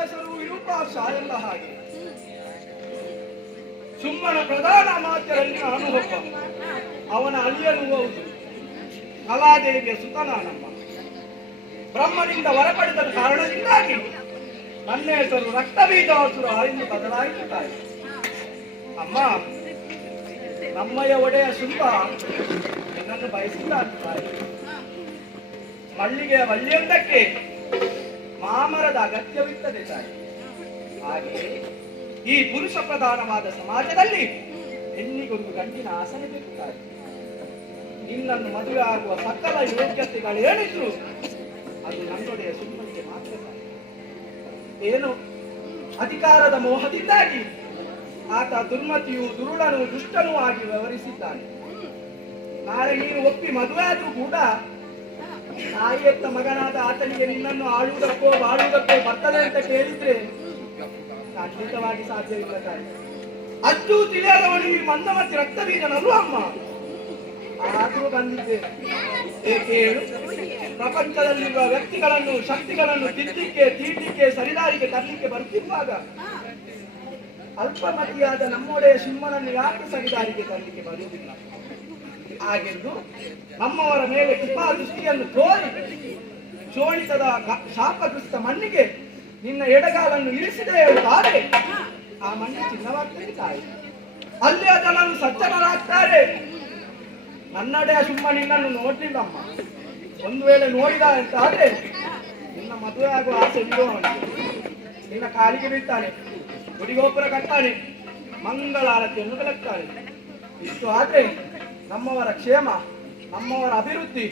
ಹೆಸರು ವಿರೂಪಾಕ್ಷ ಎಲ್ಲ ಹಾಗೆ. ಸುಮ್ಮನ ಪ್ರಧಾನ ಮಾತ್ಯರಲ್ಲಿ ನಾನು ಒಬ್ಬ. ಅವನ ಅಳಿಯನು ಹೌದು. ಕಲಾದೇವಿಯ ಸುತನಾನಮ್ಮ. ಬ್ರಹ್ಮನಿಂದ ಹೊರಪಡಿದ ಕಾರಣದಿಂದಾಗಿ ನನ್ನ ಹೆಸರು ರಕ್ತಬೀಜಾಸುರ ಎಂದು ಬದಲಾಯಿತು ತಾಯಿ. ಅಮ್ಮ, ನಮ್ಮಯ್ಯ ಒಡೆಯ ಶುಂಭ ನಿನ್ನನ್ನು ಬಯಸಿಲ್ಲ ತಾಯಿ. ಮಲ್ಲಿಗೆಯ ಬಳ್ಳಿಯೊಂದಕ್ಕೆ ಮಾಮರದ ಅಗತ್ಯವಿರ್ತದೆ ತಾಯಿ. ಹಾಗೆಯೇ ಈ ಪುರುಷ ಪ್ರಧಾನವಾದ ಸಮಾಜದಲ್ಲಿ ಹೆಣ್ಣಿಗೊಂದು ಗಂಡಿನ ಆಸನೆ ಬೇಕು ತಾಯಿ. ನಿನ್ನನ್ನು ಮದುವೆ ಆಗುವ ಸಕಲ ಯೋಗ್ಯತೆಗಳೇನಿದ್ರು ಅದು ನನ್ನೊಡೆಯ ಸುಮ್ಮನಿಗೆ ಮಾತ್ರ ತಾಯಿ. ಏನು ಅಧಿಕಾರದ ಮೋಹದಿಂದಾಗಿ ಆತ ದುರ್ಮತಿಯು ದುರುಳನು ದುಷ್ಟನೂ ಆಗಿ ವ್ಯವಹರಿಸಿದ್ದಾನೆ. ನಾಳೆ ನೀನು ಒಪ್ಪಿ ಮದುವೆ ಆದ್ರೂ ಕೂಡ ತಾಯಿಯತ್ತ ಮಗನಾದ ಆತನಿಗೆ ನಿನ್ನನ್ನು ಆಳುವುದಕ್ಕೋ ಬಾಳುವುದಕ್ಕೋ ಬರ್ತದೆ ಅಂತ ಕೇಳಿದ್ರೆ ಖಂಡಿತವಾಗಿ ಸಾಧ್ಯವಿಲ್ಲ ತಾಯಿ. ಅಷ್ಟು ತಿಳಿಯದವನು ಈ ಮಂದಮತಿ ರಕ್ತಬೀಜನಲ್ಲೂ ಅಮ್ಮ. ಆದ್ರೂ ಬಂದಿದ್ದೆ ಏಕೆ ಹೇಳು? ಪ್ರಪಂಚದಲ್ಲಿರುವ ವ್ಯಕ್ತಿಗಳನ್ನು ಶಕ್ತಿಗಳನ್ನು ತಿದ್ದಲಿಕ್ಕೆ ತೀಡ್ಲಿಕ್ಕೆ ಸರಿದಾರಿಗೆ ತರಲಿಕ್ಕೆ ಬರುತ್ತಿರುವಾಗ ಅಲ್ಪಮತಿಯಾದ ನಮ್ಮೊಡೆಯ ಸಿಂಹನನ್ನು ಯಾಕೆ ಸರಿದಾರಿಗೆ ತರಲಿಕ್ಕೆ ಬರುವುದಿಲ್ಲ? ಹಾಗೆಂದು ನಮ್ಮವರ ಮೇಲೆ ಕೃಪಾ ದೃಷ್ಟಿಯನ್ನು ತೋರಿ ಶೋಣಿತದ ಶಾಪಗ್ರಸ್ತ ಮಣ್ಣಿಗೆ ನಿನ್ನ ಎಡಗಾಲನ್ನು ಇರಿಸಿದೆ ಹೇಳುತ್ತಾರೆ. ಆ ಮಣ್ಣು ಚಿನ್ನವಾಗ್ತದೆ ತಾಯಿ. ಅಲ್ಲಿಯ ಜನರು ಸಜ್ಜನರಾಗ್ತಾರೆ. ನನ್ನಡೆಯ ಸುಮ್ಮ ನಿನ್ನನ್ನು ನೋಡ್ಲಿಲ್ಲಮ್ಮ. ಒಂದು ವೇಳೆ ನೋಡಿದ ಅಂತ ಆದ್ರೆ ನಿನ್ನ ಮದುವೆ ಆಗುವ ಆಸೆ ಇರೋ ಅವನಿಗೆ. ನಿನ್ನ ಕಾಲಿಗೆ ಬೀಳ್ತಾನೆ, ಗುಡಿಗೋಪುರ ಕಟ್ತಾನೆ, ಮಂಗಳಾರತಿಯನ್ನು ಬೆಳಗ್ತಾನೆ. ಇಷ್ಟು ಆದ್ರೆ ನಮ್ಮವರ ಕ್ಷೇಮ, ನಮ್ಮವರ ಅಭಿವೃದ್ಧಿ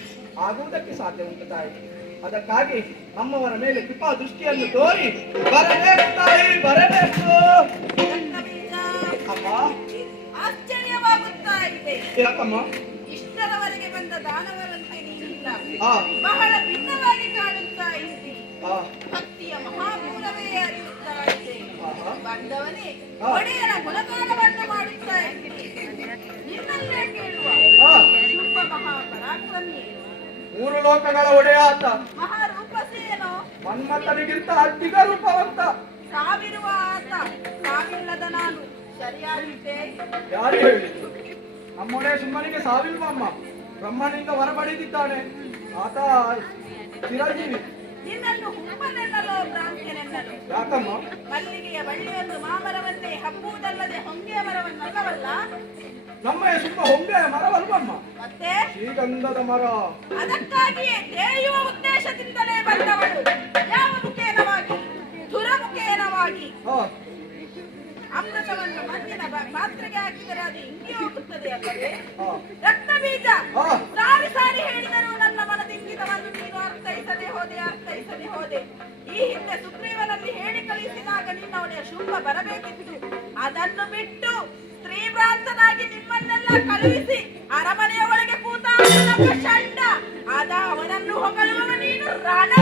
ಆಗುವುದಕ್ಕೆ ಸಾಧ್ಯ ಉಂಟು ತಾಯಿ. ಅದಕ್ಕಾಗಿ ನಮ್ಮವರ ಮೇಲೆ ಕೃಪಾ ದೃಷ್ಟಿಯನ್ನು ತೋರಿ ಬರಬೇಕು ತಾಯಿ, ಬರಬೇಕು. ಅಮ್ಮ, ಆಶ್ಚರ್ಯವಾಗುತ್ತಾ ಇದೆ. ಯಾಕಮ್ಮ? ಇಷ್ಟರವರೆಗೆ ಬಂದ ದಾನವರಂತೆ ನೀನಿಲ್ಲ, ಬಹಳ ಭಿನ್ನವಾಗಿ ಕಾಣುತ್ತಾ ಇದ್ದಿ. ಭಕ್ತಿಯ ಮಹಾಪೂರವೇ ಅರಿಯುತ್ತಾ ಇದೆ. ಬಂದವನೇ ಒಡೆಯರ ಗುಣಗಾನವನ್ನು ಮಾಡುತ್ತಾ ಇದ್ದಿ. ನಿನ್ನಲ್ಲೇ ಕೇಳುವ ಶುಂಭ ಮಹಾಪರಾಕ್ರಮಿ, ಮೂರು ಲೋಕಗಳ ಒಡೆಯ ಆತ, ಮಹಾರೂಪಸೇನೋ, ಮನ್ಮಥನಿಗಿಂತ ಅಧಿಕ ರೂಪವಂತ, ಸಾವಿರುವ ಆತ, ಸಾವಿಲ್ಲದ ನಾನು ಸರಿಯಾಗಿದ್ದೆ. ಯಾರು ಹೇಳಿದ್ರು? ನಮ್ಮೊಡೆಯ ಸುಮ್ಮನಿಗೆ ಸಾವಿಲ್ವಮ್ಮ. ಬ್ರಹ್ಮನಿಂದ ಹೊರಬಡಿದಿದ್ದಾನೆ. ಆತ ಚಿರಂಜೀವಿ. ನಿನ್ನನ್ನು ಹುಮ್ಮನೆನ್ನಲೋ ಭ್ರಾಂತ್ಯನೆನ್ನಲು. ಯಾಕಮ್ಮ? ಮಲ್ಲಿಗೆಯ ಬಳ್ಳಿಯೊಂದು ಮಾಮರವನ್ನೇ ಹಬ್ಬುವುದಲ್ಲದೆ ಹೊಂಗೆಯ ಮರವನ್ನಲ್ಲವಲ್ಲ. ನಮ್ಮಯ್ಯ ಸುಮ್ಮ ಹೊಂಗೆಯ ಮರವಲ್ವಮ್ಮ, ಮತ್ತೆ ಶ್ರೀಗಂಧದ ಮರ. ಅದಕ್ಕಾಗಿಯೇ ತೇಯುವ ಉದ್ದೇಶದಿಂದಲೇ ಬಂದವಳು. ಯಾವ ಮುಖೇನವಾಗಿ? ದುರಮುಖೇನವಾಗಿ. ಅಮೃತವನ್ನು ಮಣ್ಣಿನ ಪಾತ್ರೆಗೆ ಹಾಕಿದರೆ ಅದು ಹಿಂಗೆ ಹೋಗುತ್ತದೆ ಅಲ್ಲವೇ? ರಕ್ತಬೀಜ ಸಾರಿ ಸಾರಿ ಹೇಳಿದರು ನನ್ನ ಮನದಿಂಗಿದವನ್ನು ನೀನು ಅರ್ಥೈಸದೆ ಹೋದೆ. ಈ ಹಿಂದೆ ಸುಗ್ರೀವನಲ್ಲಿ ಹೇಳಿ ಕಳಿಸಿದಾಗ ನಿನ್ನ ಒಡೆಯ ಶುಂಭ ಬರಬೇಕಿತ್ತು. ಅದನ್ನು ಬಿಟ್ಟು ಸ್ತ್ರೀ ಭ್ರಾಂತನಾಗಿ ನಿಮ್ಮನ್ನೆಲ್ಲ ಕಳುಹಿಸಿ ಅರಮನೆಯ ಒಳಗೆ ಕೂತ ಷಂಡ ಆದ ಅವನನ್ನು ಹೊಗಳುವ ನೀನು ರಣ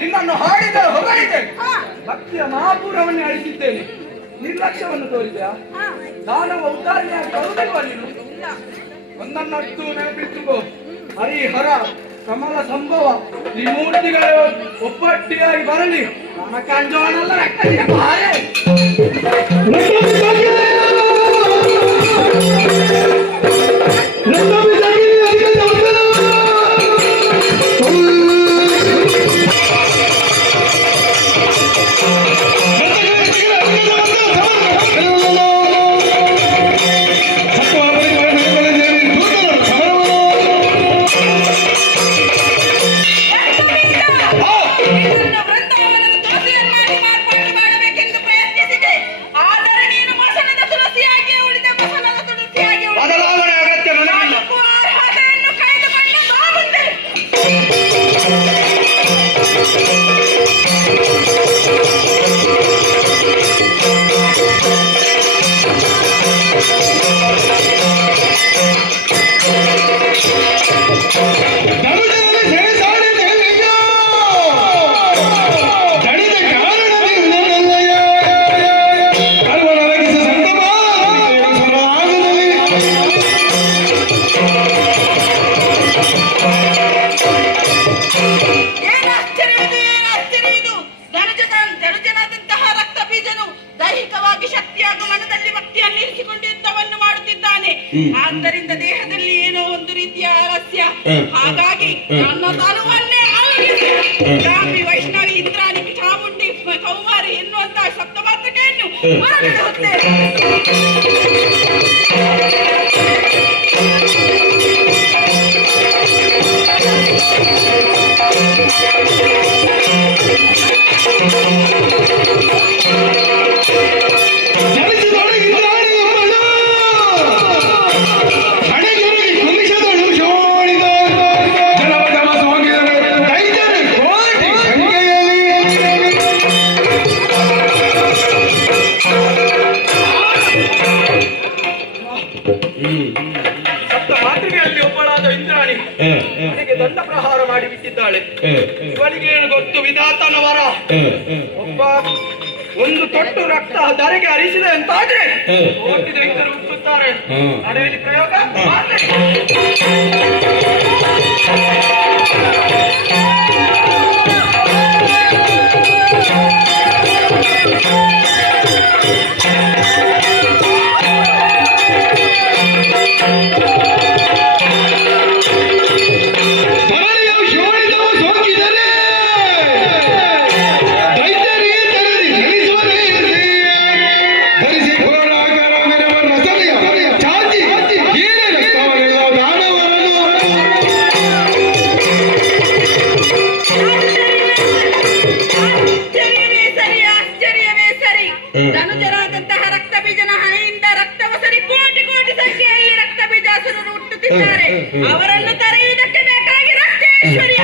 ನಿನ್ನನ್ನು ಹಾಡಿದೆ ಹೊಗಳಿದೆ, ಭಕ್ತಿಯ ಮಹಾಪೂರವನ್ನೇ ಅಳಿಸಿದ್ದೇನೆ. ನಿರ್ಲಕ್ಷ್ಯವನ್ನು ತೋರಿದೆಯಾ? ದಾನವ ಉದ್ದಾರಣೆಯಾಗಿ ಬರುವುದಿಲ್ವ ನೀನು? ಒಂದನ್ನಷ್ಟು ನೆನಪಿಟ್ಟುಕೋ. ಹರಿಹರ ಕಮಲ ಸಂಭವ ಈ ಮೂರ್ತಿಗಳು ಒಬ್ಬಟ್ಟಿಯಾಗಿ ಬರಲಿ. ನನ್ನ ಕಂಜವನಲ್ಲ ರಕ್ತಕ್ಕೆ ಬಾರೆ. ಆದ್ದರಿಂದ ದೇಹದಲ್ಲಿ ಏನೋ ಒಂದು ರೀತಿಯ ಆಲಸ್ಯ. ಹಾಗಾಗಿ ನನ್ನ ತನುವನ್ನೇ ಅಲಗಿಸಿ ಬ್ರಾಹ್ಮಿ ವೈಷ್ಣವಿ ಇಂದ್ರಾಣಿ ಚಾಮುಂಡಿ ಕೌಮಾರಿ ಎನ್ನುವಂತಹ ಶಬ್ದ ಮಾತೃಕೆಯನ್ನು ಹೊರಗಿಡುತ್ತೇನೆ. ಸಪ್ತ ಮಾತೃಕೆಯಲ್ಲಿ ಒಬ್ಬಳಾದ ಇಂದ್ರಾಣಿ ಅವನಿಗೆ ದಂಡ ಪ್ರಹಾರ ಮಾಡಿ ಬಿಟ್ಟಿದ್ದಾಳೆ. ಇವಳಿಗೇನು ಗೊತ್ತು ವಿಧಾತನ ವರ. ಒಬ್ಬ ಒಂದು ತೊಟ್ಟು ರಕ್ತ ಧರೆಗೆ ಹರಿಸಿದೆ ಅಂತಾದ್ರೆ ಕೋಟಿ ದೈತ್ಯರು ಹುಟ್ಟುತ್ತಾರೆ. ನಡೆಯಲಿ ಪ್ರಯೋಗ ಧನುಜರಾದಂತಹ ರಕ್ತ ಬೀಜನ ಹಣೆಯಿಂದ ರಕ್ತವ ಸರಿ ಕೋಟಿ ಕೋಟಿ ಸಂಖ್ಯೆಯಲ್ಲಿ ರಕ್ತ ಬೀಜಾಸುರರು ಹುಟ್ಟುತ್ತಿದ್ದಾರೆ. ಅವರನ್ನು ತರೆಯುವುದಕ್ಕೆ ಬೇಕಾಗಿ ರಕ್ತೇಶ್ವರಿ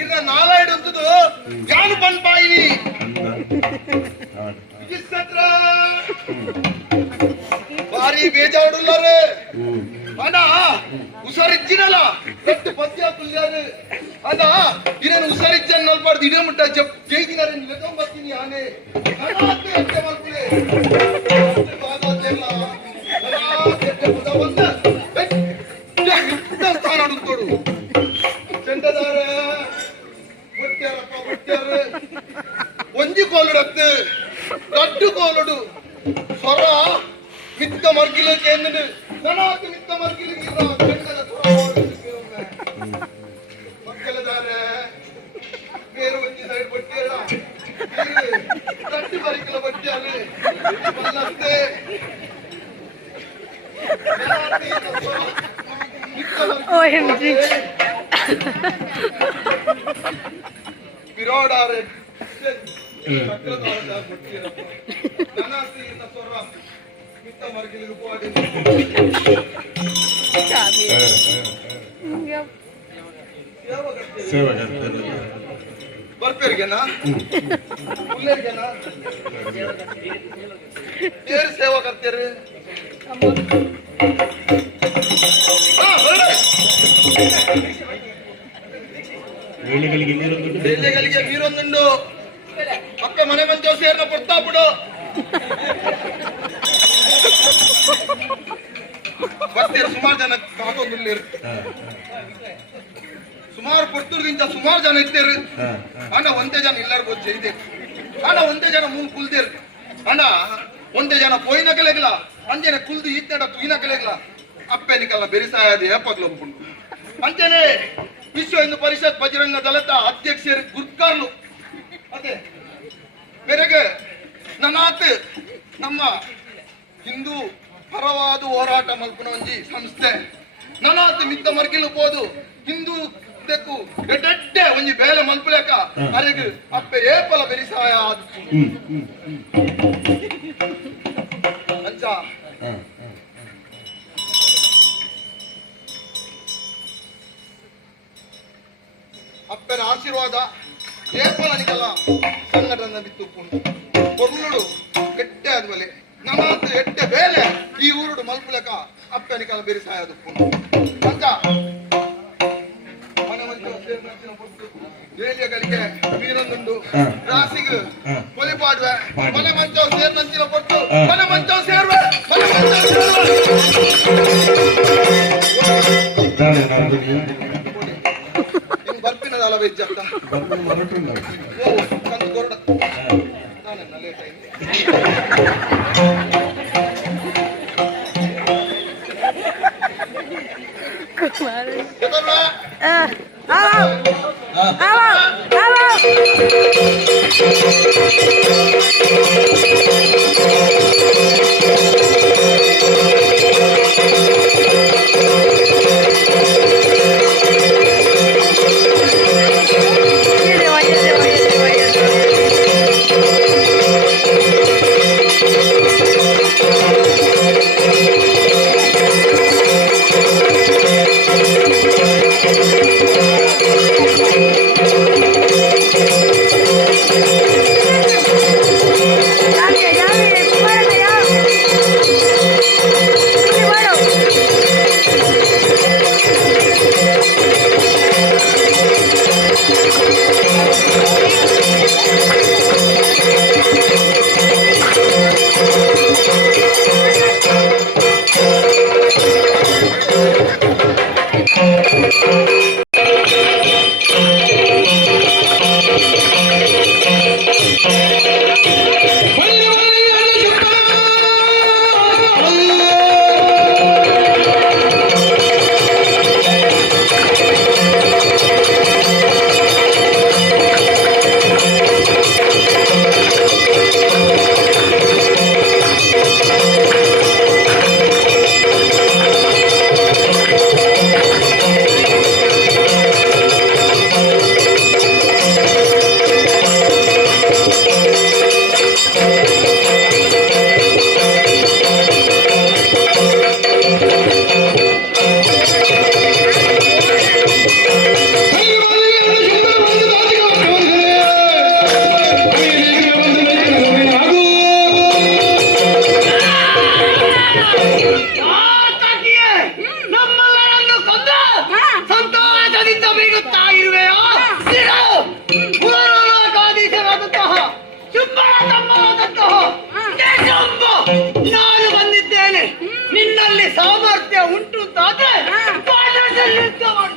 ಈಗ ನಾಲಾಯ್ಡು ಜಾನು ಪನ್ಪಾಯಿನಿ ಭಾರಿ ಬೇಜಾಡುಲ್ಲಾರೆ ಅಣ್ಣ ಹುಷಾರಿಜ್ಜಿನಲ್ಲ ಎಷ್ಟು ಪದ್ಯ ಕುಲ್ಯಾರು ಅದ ಇರೇನು ಹುಷಾರಿಜ್ಜನ್ ನೋಡ್ಬಾರ್ದು ಇಡೇ ಮುಟ್ಟ ಜೈದಿನಾರೆ ಬರ್ತೀನಿ ಆನೆ ಮಲ್ಪುಲೆ ಸ್ಥಾನ ತೋಡು ಚೆಂಡದಾರ ಒಂಜಿ ಕೋಲುಡತ್ತು ರಡ್ಡು ಕೋಲುಡು ಸ್ವರ ಮಿತ್ತ ಮರ್ಗಿಲಕ್ಕೆ ಎಂದನು ನನಗೆ ಮಿತ್ತ ಮರ್ಗಿಲಿಗೆ ಚೆಂಡದ ಮಕ್ಕಳದಾರ ಬೇರೆ ಒಂಜಿ ಸೈಡ್ ಬಟ್ಟೆರ ರಡ್ಡು ಮರಿಕಲ ಬಟ್ಟೆ ಅಲ್ಲಿ ಮಲ್ಲತ್ತೆ OMG. ವಿರಾಡಾರೆ ಬರ್ಪೇರಿಗೆನಾ ಉಲ್ಲೇರಿಗೆನಾ ಏರು ಸೇವಾ ಕರ್ತೀರಿ ಬೇಳೆಗಳಿಗೆ ನೀರೊಂದುಂಡು ಅಕ್ಕ ಮನೆ ಮಂಚ ಸೇರ್ನ ಕೊಡ್ತಾ ಬಿಡು ಬರ್ತೀರ ಸುಮಾರು ಜನ ಕಾಕೊಂದಿಲ್ಲ ಸುಮಾರು ಪುರ್ತೂರ್ದಿಂದ ಸುಮಾರು ಜನ ಇರ್ತೀರಿ ಅಣ್ಣ ಒಂದೇ ಜನ ಎಲ್ಲರಿಗೂ ಜೈದೆ ಅಣ್ಣ ಒಂದೇ ಜನ ಮೂರು ಕುಲ್ದೇರ್ ಅಣ್ಣ ಒಂದೇ ಜನ ಪೋಯಿನ ಕಲೆಗಿಲ್ಲ ಅಂಜನೆ ಕುಲ್ದು ಈತಡ ತುಯಿನ ಕಲೆಗಿಲ್ಲ ಅಪ್ಪೆನಿಕಲ್ಲ ಬೆರಿಸಾಯದೆ ಏಪಗ್ಲು ಒಪ್ಪಿಕೊಂಡು ಅಂಜನೆ ವಿಶ್ವ ಹಿಂದೂ ಪರಿಷತ್ ಬಜರಂಗ ದಳದ ಅಧ್ಯಕ್ಷರು ಗುರ್ಕಾರ್ಲು ಅದೇ ಮೇರೆಗೆ ನನಾತ್ ನಮ್ಮ ಹಿಂದೂ ಪರವಾದ ಹೋರಾಟ ಮಲ್ಪನ ಒಂಜಿ ಸಂಸ್ಥೆ ನನಾತ್ ಮಿತ್ತ ಮರ್ಗಿಲು ಹೋದು ಹಿಂದೂ ತೆಕ್ಕು ಎಡ್ಡೆ ಒಂಜಿ ಬೇಲೆ ಮಲ್ಪಲೇಕ ಅರೆಗೆ ಅಪ್ಪೆ ಏಪಲ ಬೆರಿಸಾಯ ಅಂಚ ಅಪ್ಪನ ಆಶೀರ್ವಾದ ಏಪಲನಿಗೆಲ್ಲ ಸಂಘಟನೆ ಬಿತ್ತು ಕೊರ್ಲುಡು ಎಟ್ಟೆ ಆದ್ಮೇಲೆ ನಮಾತ್ ಎಟ್ಟೆ ಬೇಲೆ ಈ ಊರುಡು ಮಲ್ಪುಲಕ ಅಪ್ಪನಿಗೆಲ್ಲ ಬೆರಿಸಾಯದು ಅಂತ ಮನೆ ಬೇಲಿಯಗಳಿಗೆ ಮೀನೊಂದುಂಡು ರಾಸಿಗೆ ಕೊಲಿಪಾಡ್ವೆ ಮನೆ ಮಂಚ ಸೇರ್ನಂಚಿನ ಕೊಟ್ಟು ಮನೆ ಮಂಚ ಸೇರ್ವೆ ಮನೆ ಮಂಚ ಸೇರ್ವೆ ಬರ್ಪಿನದಲ್ಲ ವೆಜ್ ಅಂತ ಕಂದು ಕೊರಡ ನಾನೆಲ್ಲ ಲೇಟ್ ಕಾಯುತ್ತಾ ಇರುವೆಯೋ? ಪೂರ್ವಲೋಕಾಧೀಶರಾದಂತಹ ಶುಂಭನ ತಮ್ಮನಾದಂತಹ ಜಂಬ ನಾನು ಬಂದಿದ್ದೇನೆ. ನಿನ್ನಲ್ಲಿ ಸಾಮರ್ಥ್ಯ ಉಂಟು ಅಂತಾದ್ರೆ ಪಾಠದಲ್ಲಿ ಯುದ್ಧ ಮಾಡು.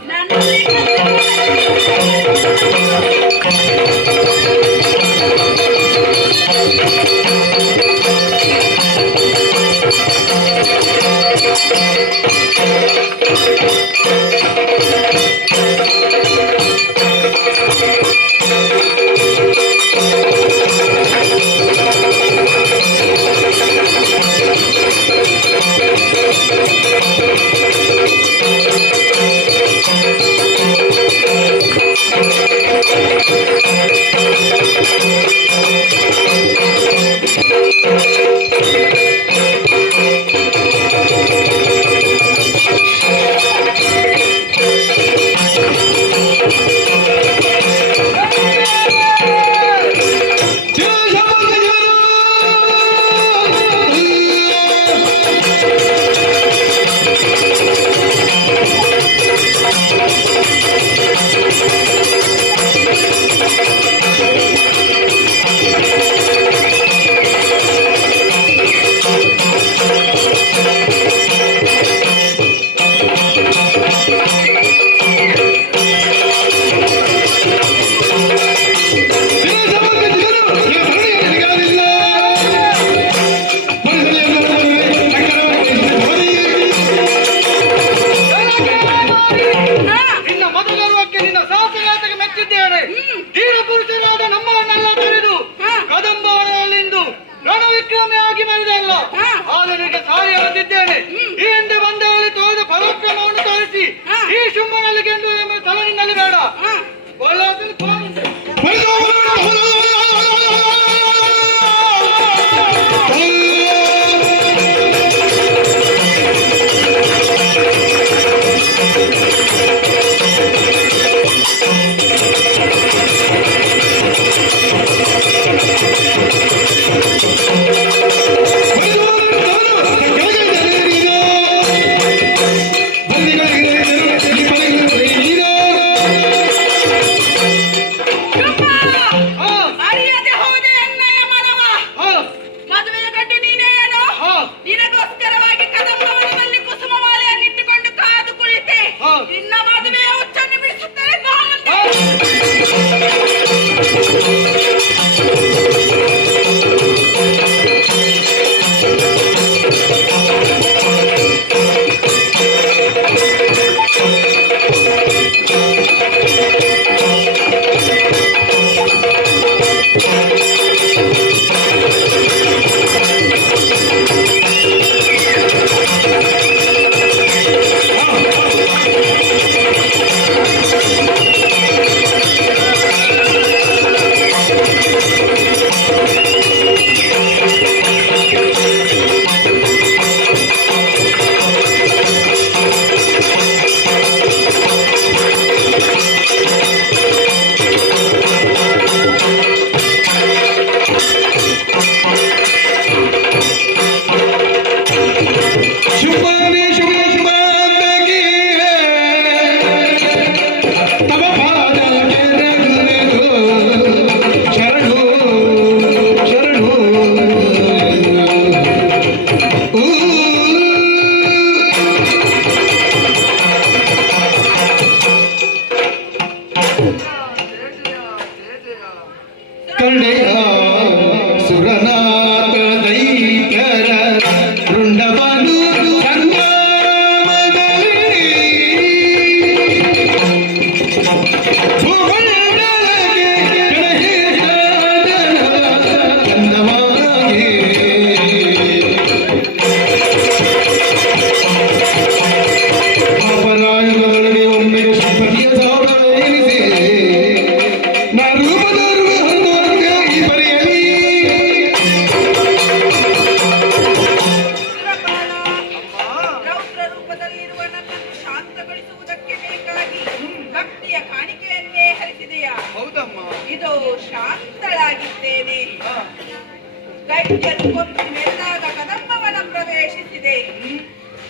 ದೈತ್ಯರು ಕೊಂದು ಮೆರೆದಾಗ ಕದಂಬವನ ಪ್ರವೇಶಿಸಿದೆ.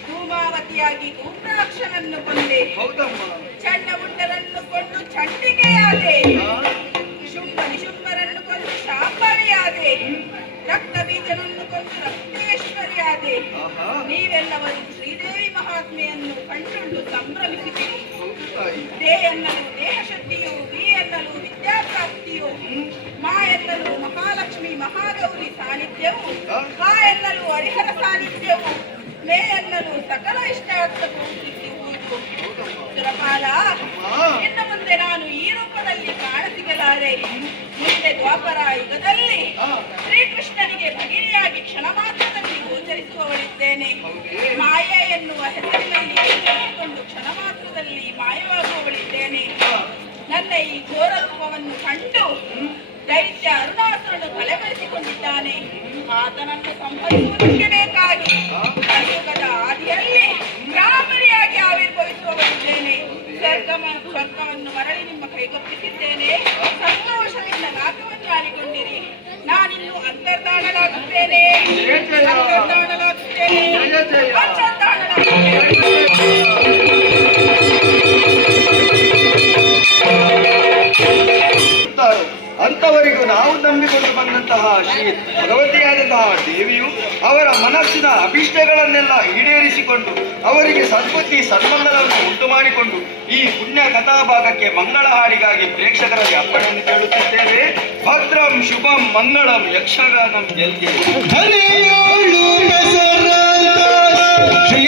ಧೂಮಾವತಿಯಾಗಿ ಧೂಮ್ರಾಕ್ಷನನ್ನು ಕೊಂದೆ. ಚಂಡ ಮುಂಡರನ್ನು ಕೊಂಡು ಚಂಡಿಕೆಯಾದೆ, ಶುಂಭ ನಿಶುಂಭರನ್ನು ಕೊಂಡು ಶಾಂಭವಿಯಾದೆ, ರಕ್ತ ಬೀಜನನ್ನು ಕೊಂಡು ರಕ್ತೇಶ್ವರಿಯಾದೆ. ನೀವೆಲ್ಲವರು ಶ್ರೀದೇವಿ ಮಹಾತ್ಮೆಯನ್ನು ಕಂಡುಂಡು ಸಂಭ್ರಮಿಸಿದಿರಿ. ದೇ ಎನ್ನಲು ದೇಹಶಕ್ತಿಯು, ವಿ ಎನ್ನಲು ವಿದ್ಯಾಪ್ರಾಪ್ತಿಯು, ಮಾ ಎನ್ನಲು ಮಹಾಲಕ್ಷ್ಮಿ ಮಹಾಗೌರಿ ಸಾನ್ನಿಧ್ಯವು, ಹಾ ಎನ್ನಲು ಹರಿಹರ ಸಾನ್ನಿಧ್ಯವು, ಮೇ ಎನ್ನಲು ಸಕಲ ಇಷ್ಟಾರ್ಥಕ್ಕೂ ಸಿದ್ಧಿಸುವುದು. ಸುರಪಾಲ, ಇನ್ನು ಮುಂದೆ ನಾನು ಈ ರೂಪದಲ್ಲಿ ಕಾಣಸಿಗಲಾರೆ. ಮುಂದೆ ದ್ವಾಪರ ಯುಗದಲ್ಲಿ ಶ್ರೀಕೃಷ್ಣನಿಗೆ ಭಗಿನಿಯಾಗಿ ಕ್ಷಣ ಮಾತ್ರದಲ್ಲಿ ಗೋಚರಿಸುವವಳಿದ್ದೇನೆ. ಮಾಯೆ ಎನ್ನುವ ಹೆಸರಿನಲ್ಲಿ ಕೊಂಡು ಕ್ಷಣ ಮಾತ್ರದಲ್ಲಿ ಮಾಯವಾಗುವವಳಿದ್ದೇನೆ. ನನ್ನ ಈ ಘೋರ ರೂಪವನ್ನು ಕಂಡು ದೈತ್ಯ ಅರುಣಾಸುರನು ತಲೆಮರೆಸಿಕೊಂಡಿದ್ದಾನೆ. ಆತನನ್ನು ಸಂಹರಿಸುವುದಕ್ಕೆ ಬೇಕಾಗಿ ಕಲಿಯುಗದ ಆದಿಯಲ್ಲಿ ಬ್ರಾಹ್ಮಣಿಯಾಗಿ ಆವಿರ್ಭವಿಸುವವಳಿದ್ದೇನೆ. ಸ್ವರ್ಗವನ್ನು ಮರಳಿ ನಿಮ್ಮ ಕೈಗೊಪ್ಪಿಸಿದ್ದೇನೆ. ಸಂತೋಷದಿಂದ ನಾಗವನ್ನು ಆಡಿಕೊಂಡಿರಿ. ನಾನಿನ್ನು ಅಂತರ್ಧಾನಲಾಗುತ್ತೇನೆ, ಅಂತರ್ಧಾನಲಾಗುತ್ತೇನೆ, ಅಂತರ್ಧಾನಲಾಗುತ್ತೇನೆ. ಅಂತವರಿಗೂ ನಾವು ನಂಬಿಕೊಂಡು ಬಂದಂತಹ ಶ್ರೀ ಭಗವತಿಯಾದಂತಹ ದೇವಿಯು ಅವರ ಮನಸ್ಸಿನ ಅಭಿಷ್ಟಗಳನ್ನೆಲ್ಲ ಈಡೇರಿಸಿಕೊಂಡು ಅವರಿಗೆ ಸದ್ಬುದ್ಧಿ ಸನ್ಮಂಗಲವನ್ನು ಉಂಟು ಮಾಡಿಕೊಂಡು ಈ ಪುಣ್ಯ ಕಥಾಭಾಗಕ್ಕೆ ಮಂಗಳ ಹಾಡಿಗಾಗಿ ಪ್ರೇಕ್ಷಕರಲ್ಲಿ ಅಪ್ಪಣೆಯನ್ನು ಕೇಳುತ್ತಿದ್ದೇವೆ. ಭದ್ರಂ ಶುಭಂ ಮಂಗಳಂ ಯಕ್ಷಗಾನಂ ಗೆಲ್ಗೆ. ಶ್ರೀ